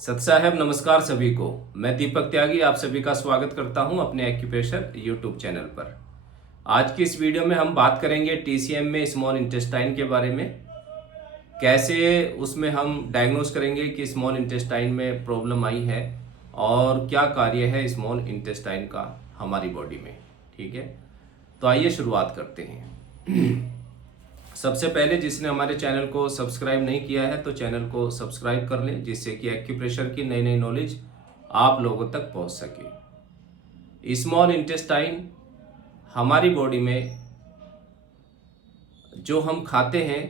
सत साहब नमस्कार सभी को। मैं दीपक त्यागी आप सभी का स्वागत करता हूं अपने एक्यूप्रेशर यूट्यूब चैनल पर। आज की इस वीडियो में हम बात करेंगे टीसीएम में स्मॉल इंटेस्टाइन के बारे में। कैसे उसमें हम डायग्नोस करेंगे कि स्मॉल इंटेस्टाइन में प्रॉब्लम आई है और क्या कार्य है स्मॉल इंटेस्टाइन का हमारी बॉडी में। ठीक है, तो आइए शुरुआत करते हैं। सबसे पहले जिसने हमारे चैनल को सब्सक्राइब नहीं किया है तो चैनल को सब्सक्राइब कर लें, जिससे कि एक्यूप्रेशर की नई नई नॉलेज आप लोगों तक पहुंच सके। स्मॉल इंटेस्टाइन हमारी बॉडी में जो हम खाते हैं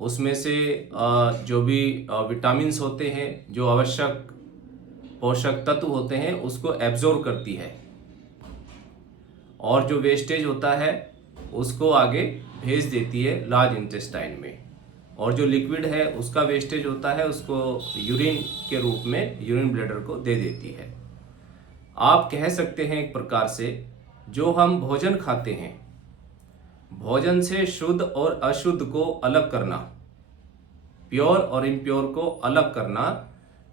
उसमें से जो भी विटामिन्स होते हैं, जो आवश्यक पोषक तत्व होते हैं, उसको एब्जॉर्ब करती है और जो वेस्टेज होता है उसको आगे भेज देती है लार्ज इंटेस्टाइन में। और जो लिक्विड है उसका वेस्टेज होता है उसको यूरिन के रूप में यूरिन ब्लैडर को दे देती है। आप कह सकते हैं एक प्रकार से जो हम भोजन खाते हैं, भोजन से शुद्ध और अशुद्ध को अलग करना, प्योर और इम्प्योर को अलग करना,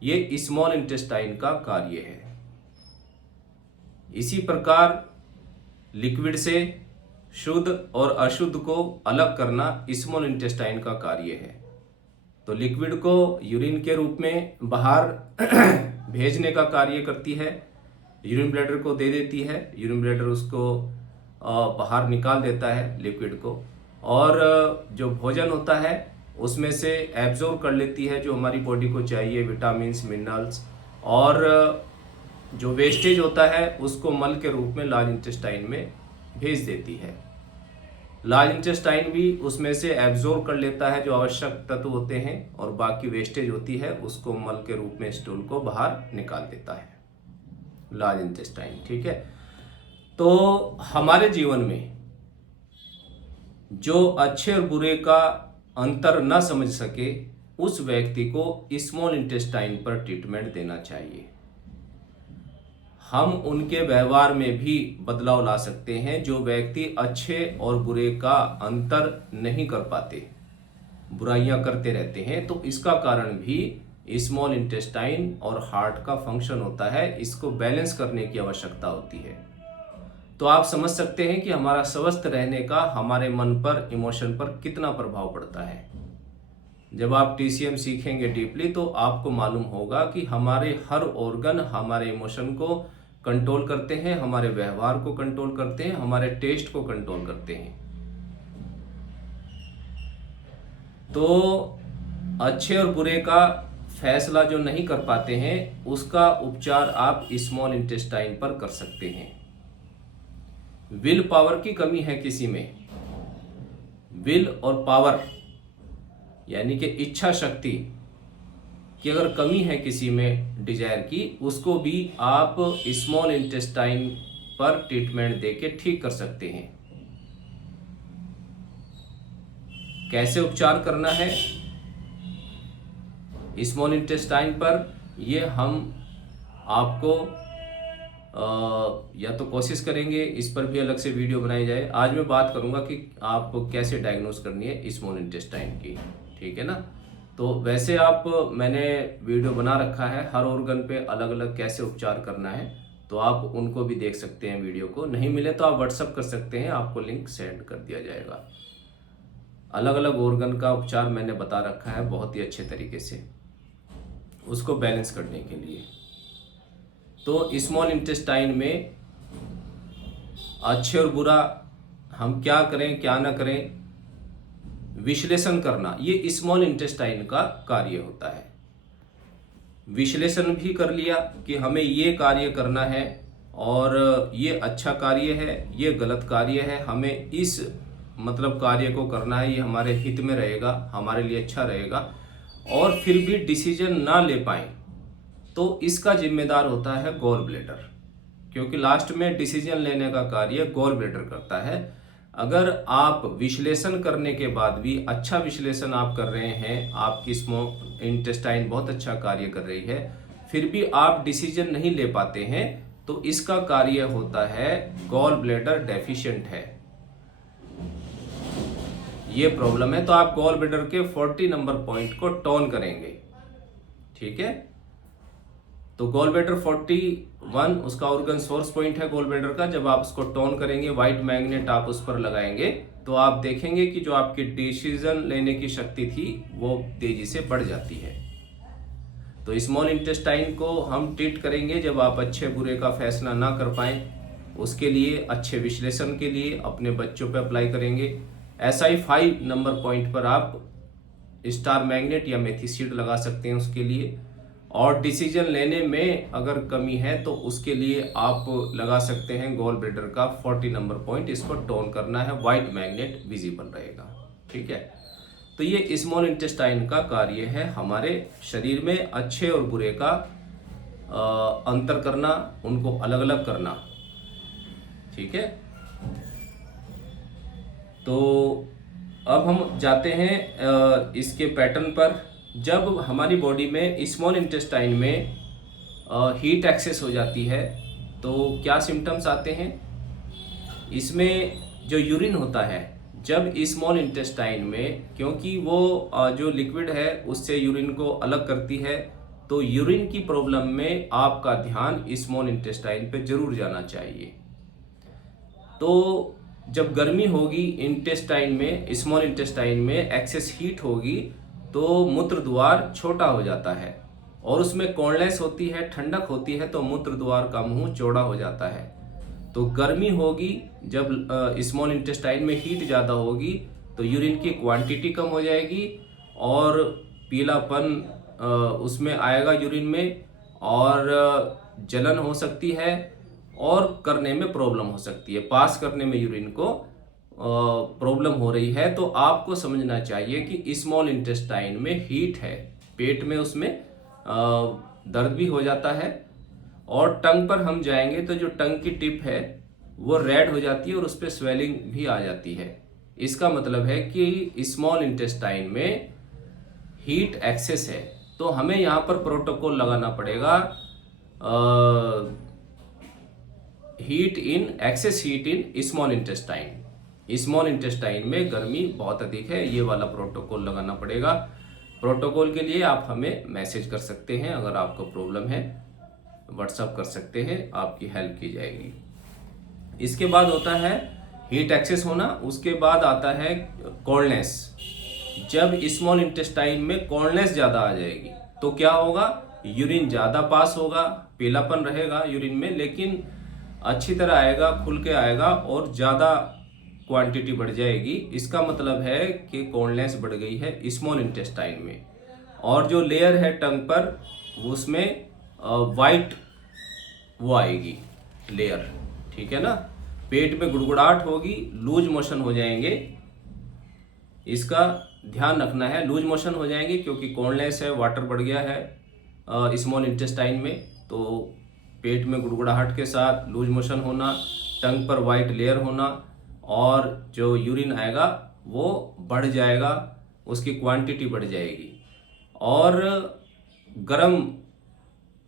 ये स्मॉल इंटेस्टाइन का कार्य है। इसी प्रकार लिक्विड से शुद्ध और अशुद्ध को अलग करना स्मॉल इंटेस्टाइन का कार्य है। तो लिक्विड को यूरिन के रूप में बाहर भेजने का कार्य करती है, यूरिन ब्लैडर को दे देती है, यूरिन ब्लैडर उसको बाहर निकाल देता है लिक्विड को, और जो भोजन होता है उसमें से एब्जॉर्ब कर लेती है जो हमारी बॉडी को चाहिए, विटामिन्स, मिनरल्स, और जो वेस्टेज होता है उसको मल के रूप में लार्ज इंटेस्टाइन में भेज देती है। लार्ज इंटेस्टाइन भी उसमें से एब्जॉर्ब कर लेता है जो आवश्यक तत्व होते हैं, और बाकी वेस्टेज होती है उसको मल के रूप में स्टूल को बाहर निकाल देता है लार्ज इंटेस्टाइन। ठीक है, तो हमारे जीवन में जो अच्छे और बुरे का अंतर न समझ सके उस व्यक्ति को स्मॉल इंटेस्टाइन पर ट्रीटमेंट देना चाहिए। हम उनके व्यवहार में भी बदलाव ला सकते हैं। जो व्यक्ति अच्छे और बुरे का अंतर नहीं कर पाते, बुराइयां करते रहते हैं, तो इसका कारण भी स्मॉल इंटेस्टाइन और हार्ट का फंक्शन होता है। इसको बैलेंस करने की आवश्यकता होती है। तो आप समझ सकते हैं कि हमारा स्वस्थ रहने का हमारे मन पर, इमोशन पर कितना प्रभाव पड़ता है। जब आप टीसीएम सीखेंगे डीपली तो आपको मालूम होगा कि हमारे हर ऑर्गन हमारे इमोशन को कंट्रोल करते हैं, हमारे व्यवहार को कंट्रोल करते हैं, हमारे टेस्ट को कंट्रोल करते हैं। तो अच्छे और बुरे का फैसला जो नहीं कर पाते हैं उसका उपचार आप स्मॉल इंटेस्टाइन पर कर सकते हैं। विल पावर की कमी है किसी में, विल और पावर यानी कि इच्छा शक्ति कि अगर कमी है किसी में डिजायर की, उसको भी आप स्मॉल इंटेस्टाइन पर ट्रीटमेंट देके ठीक कर सकते हैं। कैसे उपचार करना है स्मॉल इंटेस्टाइन पर, ये हम आपको या तो कोशिश करेंगे, इस पर भी अलग से वीडियो बनाई जाए। आज मैं बात करूंगा कि आप कैसे डायग्नोस करनी है स्मॉल इंटेस्टाइन की। ठीक है ना, तो वैसे आप मैंने वीडियो बना रखा है हर ऑर्गन पे अलग अलग कैसे उपचार करना है, तो आप उनको भी देख सकते हैं। वीडियो को नहीं मिले तो आप व्हाट्सअप कर सकते हैं, आपको लिंक सेंड कर दिया जाएगा। अलग अलग ऑर्गन का उपचार मैंने बता रखा है बहुत ही अच्छे तरीके से उसको बैलेंस करने के लिए। तो स्मॉल इंटेस्टाइन में अच्छे और बुरा हम क्या करें क्या ना करें, विश्लेषण करना, ये स्मॉल इंटेस्टाइन का कार्य होता है। विश्लेषण भी कर लिया कि हमें ये कार्य करना है और ये अच्छा कार्य है, ये गलत कार्य है, हमें इस मतलब कार्य को करना है, ये हमारे हित में रहेगा, हमारे लिए अच्छा रहेगा, और फिर भी डिसीजन ना ले पाए तो इसका जिम्मेदार होता है गॉल ब्लैडर, क्योंकि लास्ट में डिसीजन लेने का कार्य गॉल ब्लैडर करता है। अगर आप विश्लेषण करने के बाद भी अच्छा विश्लेषण आप कर रहे हैं, आपकी स्मॉल इंटेस्टाइन बहुत अच्छा कार्य कर रही है, फिर भी आप डिसीजन नहीं ले पाते हैं, तो इसका कार्य होता है गॉल ब्लैडर डेफिशिएंट है, ये प्रॉब्लम है। तो आप गॉल ब्लैडर के 40 नंबर पॉइंट को टोन करेंगे। ठीक है, तो गॉल ब्लैडर 41 उसका ऑर्गन सोर्स पॉइंट है गॉल ब्लैडर का। जब आप उसको टोन करेंगे, व्हाइट मैग्नेट आप उस पर लगाएंगे, तो आप देखेंगे कि जो आपकी डिसीजन लेने की शक्ति थी वो तेजी से बढ़ जाती है। तो स्मॉल इंटेस्टाइन को हम ट्रीट करेंगे जब आप अच्छे बुरे का फैसला ना कर पाएं, उसके लिए अच्छे विश्लेषण के लिए अपने बच्चों पे अप्लाई करेंगे। SI5 नंबर पॉइंट पर आप स्टार मैग्नेट या मेथी सीड लगा सकते हैं उसके लिए। और डिसीजन लेने में अगर कमी है तो उसके लिए आप लगा सकते हैं गॉल ब्लैडर का 40 नंबर पॉइंट, इसको टोन करना है, व्हाइट मैग्नेट विजिबल रहेगा। ठीक है, तो ये स्मॉल इंटेस्टाइन का कार्य है हमारे शरीर में अच्छे और बुरे का अंतर करना, उनको अलग अलग करना। ठीक है, तो अब हम जाते हैं इसके पैटर्न पर। जब हमारी बॉडी में स्मॉल इंटेस्टाइन में हीट एक्सेस हो जाती है तो क्या सिम्टम्स आते हैं। इसमें जो यूरिन होता है, जब स्मॉल इंटेस्टाइन में, क्योंकि वो जो लिक्विड है उससे यूरिन को अलग करती है, तो यूरिन की प्रॉब्लम में आपका ध्यान स्मॉल इंटेस्टाइन पे जरूर जाना चाहिए। तो जब गर्मी होगी इंटेस्टाइन में, स्मॉल इंटेस्टाइन में एक्सेस हीट होगी तो मूत्र द्वार छोटा हो जाता है और उसमें कॉर्नलेस होती है, ठंडक होती है, तो मूत्र द्वार का मुंह चौड़ा हो जाता है। तो गर्मी होगी, जब स्मॉल इंटेस्टाइन में हीट ज़्यादा होगी तो यूरिन की क्वांटिटी कम हो जाएगी और पीलापन उसमें आएगा यूरिन में, और जलन हो सकती है और करने में प्रॉब्लम हो सकती है, पास करने में यूरिन को प्रॉब्लम हो रही है। तो आपको समझना चाहिए कि स्मॉल इंटेस्टाइन में हीट है, पेट में उसमें दर्द भी हो जाता है। और टंग पर हम जाएंगे तो जो टंग की टिप है वो रेड हो जाती है और उस पर स्वेलिंग भी आ जाती है। इसका मतलब है कि स्मॉल इंटेस्टाइन में हीट एक्सेस है। तो हमें यहाँ पर प्रोटोकॉल लगाना पड़ेगा, heat in, excess heat in small intestine. Small intestine में गर्मी बहुत अधिक है, ये वाला प्रोटोकॉल लगाना पड़ेगा। प्रोटोकॉल के लिए आप हमें मैसेज कर सकते हैं, अगर आपको प्रॉब्लम है व्हाट्सअप कर सकते हैं, आपकी हेल्प की जाएगी। इसके बाद होता है हीट एक्सेस होना, उसके बाद आता है कोल्डनेस। जब स्मॉल इंटेस्टाइन में कोल्डनेस ज़्यादा आ जाएगी तो क्या होगा, यूरिन ज़्यादा पास होगा, पीलापन रहेगा यूरिन में, लेकिन अच्छी तरह आएगा, खुल के आएगा और ज़्यादा क्वांटिटी बढ़ जाएगी। इसका मतलब है कि कोल्डनेस बढ़ गई है स्मॉल इंटेस्टाइन में। और जो लेयर है टंग पर, उसमें वाइट वो आएगी लेयर, ठीक है ना। पेट में गुड़गुड़ाहट होगी, लूज मोशन हो जाएंगे, इसका ध्यान रखना है। लूज मोशन हो जाएंगे क्योंकि कोल्डनेस है, वाटर बढ़ गया है स्मॉल इंटेस्टाइन में, तो पेट में गुड़गुड़ाहट के साथ लूज मोशन होना, टंग पर वाइट लेयर होना, और जो यूरिन आएगा वो बढ़ जाएगा, उसकी क्वांटिटी बढ़ जाएगी, और गर्म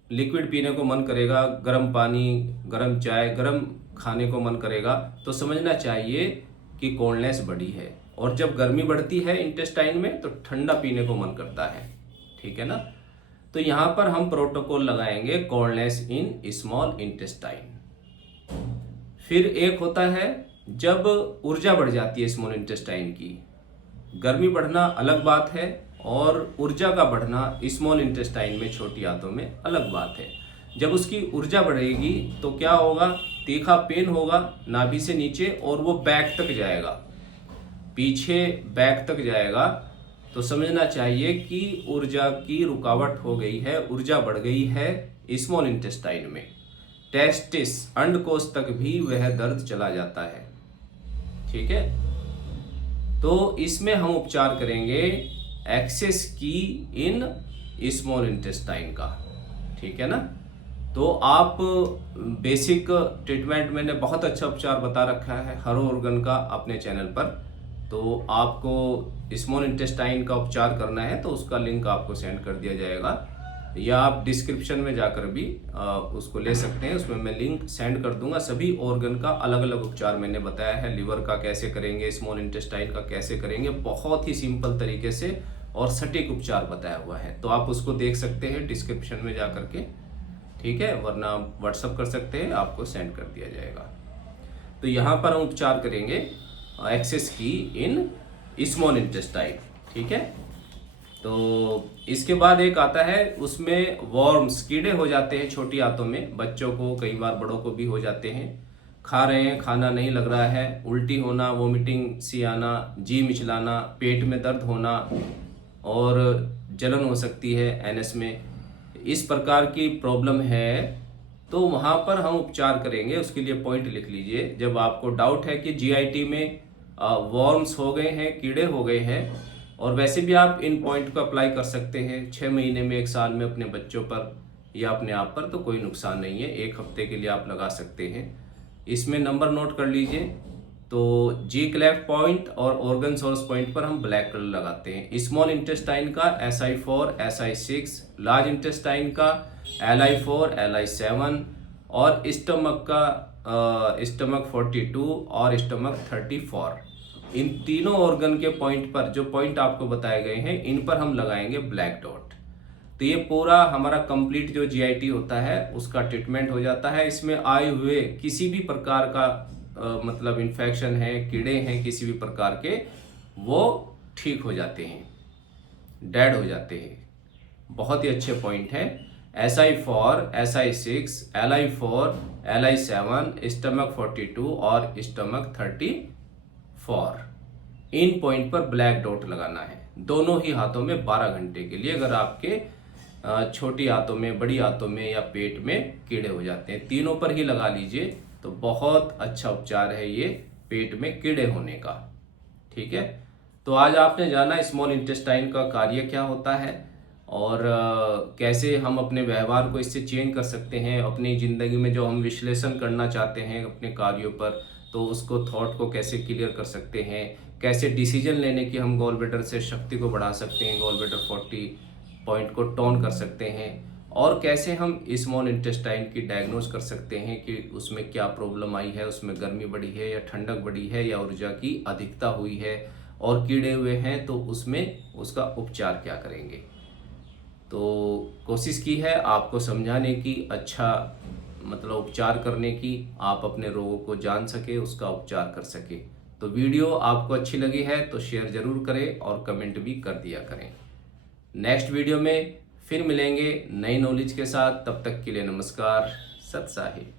लिक्विड पीने को मन करेगा, गर्म पानी, गर्म चाय, गर्म खाने को मन करेगा, तो समझना चाहिए कि कोल्डनेस बढ़ी है। और जब गर्मी बढ़ती है इंटेस्टाइन में तो ठंडा पीने को मन करता है, ठीक है ना। तो यहाँ पर हम प्रोटोकॉल लगाएंगे कोल्डनेस इन स्मॉल इंटेस्टाइन। फिर एक होता है जब ऊर्जा बढ़ जाती है स्मॉल इंटेस्टाइन की। गर्मी बढ़ना अलग बात है और ऊर्जा का बढ़ना स्मॉल इंटेस्टाइन में, छोटी आंतों में, अलग बात है। जब उसकी ऊर्जा बढ़ेगी तो क्या होगा, तीखा पेन होगा नाभि से नीचे और वो बैक तक जाएगा, पीछे बैक तक जाएगा। तो समझना चाहिए कि ऊर्जा की रुकावट हो गई है, ऊर्जा बढ़ गई है स्मॉल इंटेस्टाइन में। टेस्टिस, अंडकोश तक भी वह दर्द चला जाता है, ठीक है। तो इसमें हम उपचार करेंगे एक्सेस की इन स्मॉल इंटेस्टाइन का, ठीक है ना। तो आप बेसिक ट्रीटमेंट, मैंने बहुत अच्छा उपचार बता रखा है हर ऑर्गन का अपने चैनल पर। तो आपको स्मॉल इंटेस्टाइन का उपचार करना है तो उसका लिंक आपको सेंड कर दिया जाएगा, या आप डिस्क्रिप्शन में जाकर भी उसको ले सकते हैं, उसमें मैं लिंक सेंड कर दूंगा। सभी ऑर्गन का अलग अलग उपचार मैंने बताया है। लिवर का कैसे करेंगे, स्मॉल इंटेस्टाइन का कैसे करेंगे, बहुत ही सिंपल तरीके से और सटीक उपचार बताया हुआ है। तो आप उसको देख सकते हैं डिस्क्रिप्शन में जा करके। ठीक है, वरना आप व्हाट्सअप कर सकते हैं, आपको सेंड कर दिया जाएगा। तो यहाँ पर हम उपचार करेंगे एक्सेस की इन स्मॉल इंटेस्टाइन। ठीक है, तो इसके बाद एक आता है, उसमें वॉर्म्स, कीड़े हो जाते हैं छोटी आंतों में, बच्चों को, कई बार बड़ों को भी हो जाते हैं। खा रहे हैं, खाना नहीं लग रहा है, उल्टी होना, वोमिटिंग सी आना, जी मिचलाना, पेट में दर्द होना और जलन हो सकती है एनएस में, इस प्रकार की प्रॉब्लम है तो वहाँ पर हम उपचार करेंगे। उसके लिए पॉइंट लिख लीजिए। जब आपको डाउट है कि जीआईटी में वॉर्म्स हो गए हैं, कीड़े हो गए हैं, और वैसे भी आप इन पॉइंट को अप्लाई कर सकते हैं 6 महीने में, 1 साल में अपने बच्चों पर या अपने आप पर, तो कोई नुकसान नहीं है। 1 हफ्ते के लिए आप लगा सकते हैं। इसमें नंबर नोट कर लीजिए। तो जी क्लेफ्ट पॉइंट और ऑर्गन सोर्स पॉइंट पर हम ब्लैक कलर लगाते हैं। स्मॉल इंटेस्टाइन का SI4 SI6, लार्ज इंटेस्टाइन का LI4 LI7 और स्टमक का स्टमक 42 और स्टमक 34। इन तीनों ऑर्गन के पॉइंट पर, जो पॉइंट आपको बताए गए हैं, इन पर हम लगाएंगे ब्लैक डॉट। तो ये पूरा हमारा कंप्लीट जो जीआईटी होता है उसका ट्रीटमेंट हो जाता है। इसमें आए हुए किसी भी प्रकार का मतलब इन्फेक्शन है, कीड़े हैं किसी भी प्रकार के, वो ठीक हो जाते हैं, डेड हो जाते हैं। बहुत ही अच्छे पॉइंट है। SI4 SI6 LI4 LI7 stomach 42 और स्टमक 34, इन पॉइंट पर ब्लैक डॉट लगाना है दोनों ही हाथों में 12 घंटे के लिए। अगर आपके छोटी हाथों में, बड़ी हाथों में या पेट में कीड़े हो जाते हैं, तीनों पर ही लगा लीजिए। तो बहुत अच्छा उपचार है ये पेट में कीड़े होने का। ठीक है, तो आज आपने जाना स्मॉल इंटेस्टाइन का कार्य क्या होता है और कैसे हम अपने व्यवहार को इससे चेंज कर सकते हैं। अपनी ज़िंदगी में जो हम विश्लेषण करना चाहते हैं अपने कार्यों पर, तो उसको थॉट को कैसे क्लियर कर सकते हैं, कैसे डिसीजन लेने की हम गॉल ब्लैडर से शक्ति को बढ़ा सकते हैं, गॉल ब्लैडर 40 पॉइंट को टोन कर सकते हैं, और कैसे हम स्मॉल इंटेस्टाइन की डायग्नोज कर सकते हैं कि उसमें क्या प्रॉब्लम आई है, उसमें गर्मी बढ़ी है या ठंडक बढ़ी है या ऊर्जा की अधिकता हुई है और कीड़े हुए हैं, तो उसमें उसका उपचार क्या करेंगे। तो कोशिश की है आपको समझाने की, अच्छा मतलब उपचार करने की, आप अपने रोगों को जान सके, उसका उपचार कर सके। तो वीडियो आपको अच्छी लगी है तो शेयर ज़रूर करें और कमेंट भी कर दिया करें। नेक्स्ट वीडियो में फिर मिलेंगे नई नॉलेज के साथ। तब तक के लिए नमस्कार, सत साहिब।